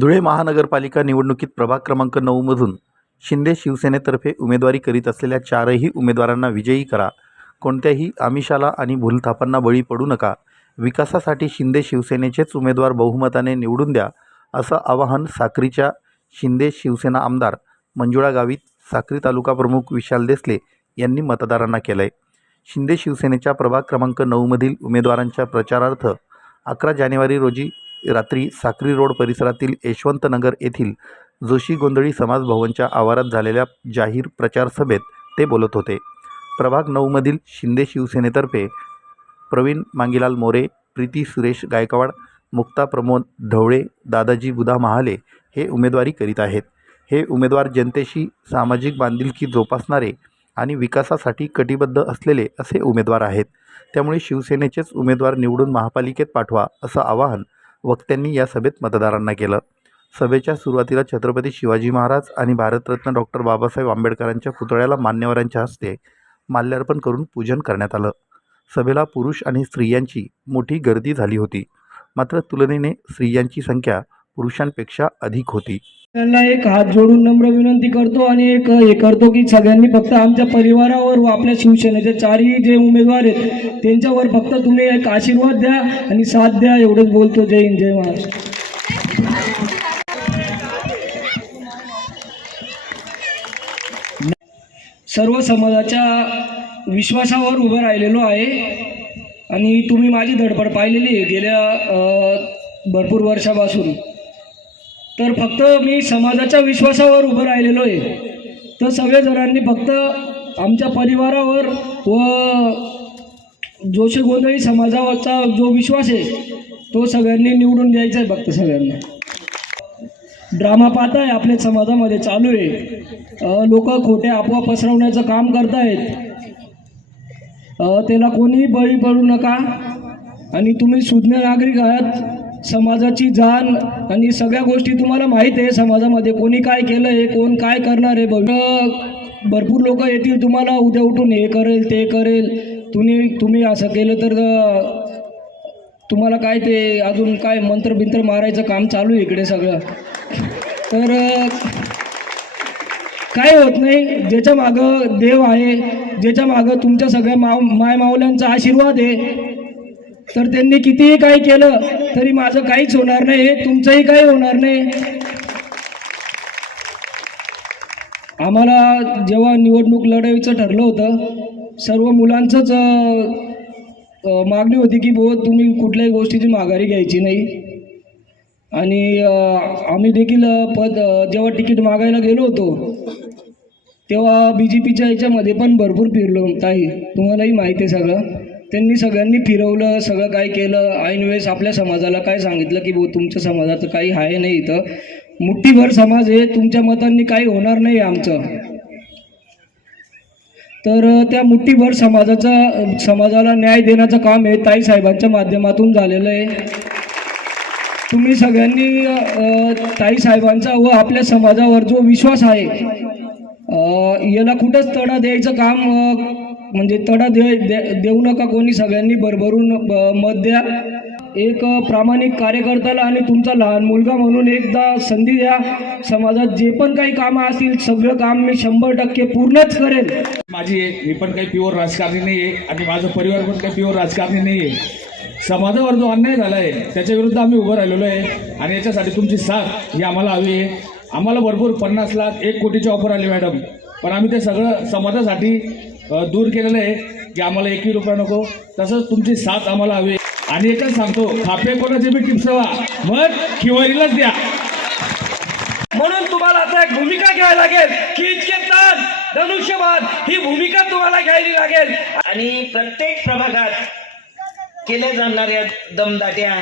धुळे महानगरपालिका निवडणुकीत प्रभाग क्रमांक 9 मधून शिंदे शिवसेनेतर्फे उमेदवारी करीत असलेल्या चारही उमेदवारांना विजयी करा. कोणत्याही आमिषाला आणि भूलथापांना बळी पडू नका. विकासासाठी शिंदे शिवसेनेचेच उमेदवार बहुमताने निवडून द्या, असं आवाहन साक्रीच्या शिंदे शिवसेना आमदार मंजुळा गावित, साक्री तालुका प्रमुख विशाल देसले यांनी मतदारांना केलं आहे. शिंदे शिवसेनेच्या प्रभाग क्रमांक 9 मधील उमेदवारांच्या प्रचारार्थ 11 जानेवारी रोजी रात्री साक्री रोड परिसरातील यशवंत नगर येथील जोशी गोंधळी समाज भवनच्या आवारात झालेल्या जाहीर प्रचार सभेत ते बोलत होते. प्रभाग 9 मधील शिंदे शिवसेनेतर्फे प्रवीण मांगीलाल मोरे, प्रीती सुरेश गायकवाड, मुक्ता प्रमोद ढवळे, दादाजी बुधा महाले हे उमेदवारी करीत आहेत. हे उमेदवार जनतेशी सामाजिक बांधिलकी जोपासणारे आणि विकासासाठी कटिबद्ध असलेले असे उमेदवार आहेत. त्यामुळे शिवसेनेचेच उमेदवार निवडून महापालिकेत पाठवा, असं आवाहन वक्त्यांनी या सभेत मतदारांना केलं. सभेच्या सुरुवातीला छत्रपती शिवाजी महाराज आणि भारतरत्न डॉक्टर बाबासाहेब आंबेडकरांच्या पुतळ्याला मान्यवरांच्या हस्ते माल्यार्पण करून पूजन करण्यात आलं. सभेला पुरुष आणि स्त्रियांची मोठी गर्दी झाली होती. मात्र तुलनेने स्त्रियांची संख्या पुरुषांपेक्षा अधिक होती. त्यांना एक हात जोडून नम्र विनंती करतो आणि एक हे करतो की सगळ्यांनी फक्त आमच्या परिवारावर व आपल्या शिवसेनेचे चारही जे उमेदवार आहेत त्यांच्यावर फक्त तुम्ही एक आशीर्वाद द्या आणि साथ द्या, एवढंच बोलतो. जय हिंद, जय महाराष्ट्र. सर्व समाजाच्या विश्वासावर उभं राहिलेलो आहे आणि तुम्ही माझी धडपड पाहिलेली आहे गेल्या भरपूर वर्षापासून. तर फक्त मी समाजाच्या विश्वासावर उभं राहिलेलो आहे. तर सगळेजणांनी फक्त आमच्या परिवारावर व जोशी गोंधळी समाजाचा जो विश्वास आहे तो सगळ्यांनी निवडून द्यायचा आहे. फक्त सगळ्यांना ड्रामा पाहताय आपल्या समाजामध्ये चालू आहे. लोक खोटे अफवा पसरवण्याचं काम करतायत. त्याला कोणीही बळी पडू नका आणि तुम्ही सुज्ञ नागरिक आहात. समाजाची जाण आणि सगळ्या गोष्टी तुम्हाला माहीत आहे. समाजामध्ये कोणी काय केलं आहे, कोण काय करणार आहे. भरपूर लोक येतील तुम्हाला उद्या उठून हे करेल ते करेल, तुम्ही असं केलं तर तुम्हाला काय ते अजून काय मंत्र मारायचं काम चालू आहे इकडे सगळं. तर काय होत नाही. ज्याच्या मागं देव आहे, ज्याच्या मागं तुमच्या सगळ्या मायमावल्यांचा आशीर्वाद आहे, तर त्यांनी कितीही काही केलं तरी माझं काहीच होणार नाही, तुमचंही काही होणार नाही. आम्हाला जेव्हा निवडणूक लढवायचं ठरलं होतं सर्व मुलांचंच मागणी होती की तुम्ही कुठल्याही गोष्टीची माघारी घ्यायची नाही. आणि आम्ही देखील जेव्हा तिकीट मागायला गेलो होतो तेव्हा BJPच्या याच्यामध्ये पण भरपूर फिरलो. ताई तुम्हालाही माहिती आहे सगळं. त्यांनी सगळ्यांनी फिरवलं, सगळं काय केलं. ऐनवेळेस आपल्या समाजाला काय सांगितलं की तुमच्या समाजाचं काही आहे नाही, इथं मुठ्ठीभर समाज आहे, तुमच्या मतांनी काही होणार नाही आमचं. तर त्या मुठ्ठीभर समाजाला न्याय देण्याचं काम हे ताई साहेबांच्या माध्यमातून झालेलं आहे. तुम्ही सगळ्यांनी ताई साहेबांचा व आपल्या समाजावर जो विश्वास आहे याला कुठंच तडा द्यायचं काम म्हणजे तडा देऊ नका कोणी. सगळ्यांनी भरभरून मत द्या. एक प्रामाणिक कार्यकर्त्याला आणि तुमचा लहान मुलगा म्हणून एकदा संधी द्या. समाजात जे पण काही कामं असतील सगळं काम मी 100% पूर्णच करेन. मी पण काही प्युअर राजकारणी नाही आहे आणि माझं परिवार पण काही प्युअर राजकारणी नाही आहे. समाजावर जो अन्याय झाला आहे त्याच्या विरुद्ध आम्ही उभं राहिलेलो आहे आणि याच्यासाठी तुमची साथ ही आम्हाला हवी आहे. आम्हाला भरपूर 50 लाख 1 कोटीची ऑफर आली मॅडम, पण आम्ही ते सगळं समाजासाठी दूर केलेलं आहे की आम्हाला 1 रुपया नको. तसंच तुमची साथ आम्हाला हवी. आणि एकच सांगतो, खापे कोणाचे बी टिपसवा मग खिवारीलाच द्या. म्हणून तुम्हाला आता एक भूमिका घ्यायला लागेल की इतके ताण धनुष्यबाण ही भूमिका तुम्हाला घ्यायला लागेल. आणि प्रत्येक प्रभागात केल्या जाणाऱ्या दमदाट्या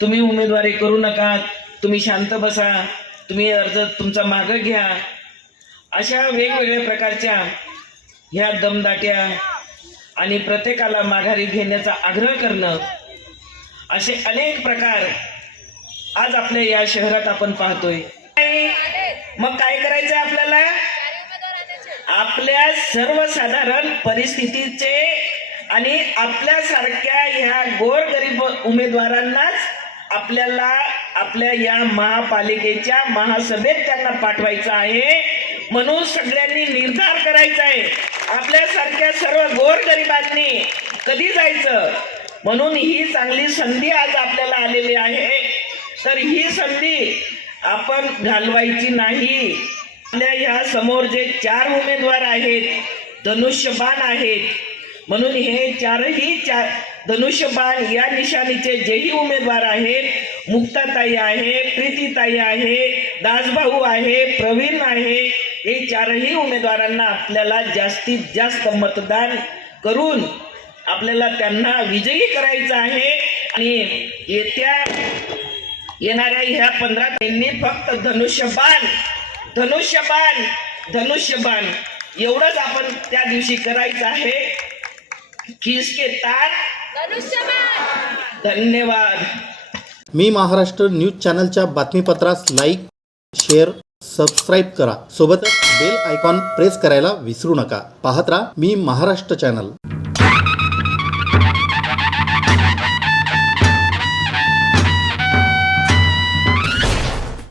तुम्ही उमेदवारी करू नका, तुम्ही शांत बसा, तुम्ही अर्ज तुमचा मागं घ्या, अशा वेगवेगळ्या प्रकारच्या ह्या दमदाट्या आणि प्रत्येकाला माघारी घेण्याचा आग्रह करणं असे अनेक प्रकार आज आपल्या या शहरात आपण पाहतोय. मग काय करायचं आपल्याला? आपल्या सर्वसाधारण परिस्थितीचे आणि आपल्यासारख्या ह्या गोरगरीब उमेदवारांनाच आपल्याला आपल्या या महापालिकेच्या महासभेत त्यांना पाठवायचं आहे. म्हणून सगळ्यांनी निर्धार करायचा आहे. आपल्यासारख्या सर्व गोरगरिबांनी कधी जायचं, म्हणून ही चांगली संधी आज आपल्याला आलेली आहे. तर ही संधी आपण घालवायची नाही. आपल्या ह्या समोर जे 4 उमेदवार आहेत, धनुष्यबाण आहेत, म्हणून हे चारही धनुष्यबाण या निशाणीचे जेही उमेदवार आहेत, मुक्ताताई आहे, प्रीतीताई आहे, दासभाऊ आहे, प्रवीण आहे, हे चारही उमेदवारांना आपल्याला जास्तीत जास्त मतदान करून आपल्याला त्यांना विजयी करायचं आहे. आणि येणाऱ्या ह्या 15 दिवसांनी फक्त धनुष्यबाण एवढंच आपण त्या दिवशी करायचं आहे. किसके तार धन्यवाद. मी महाराष्ट्र न्यूज चॅनलच्या बातमीपत्रास लाईक, शेअर, सबस्क्राईब करा. सोबतच बेल आयकॉन प्रेस करायला विसरू नका. पाहत राहा मी महाराष्ट्र चॅनल.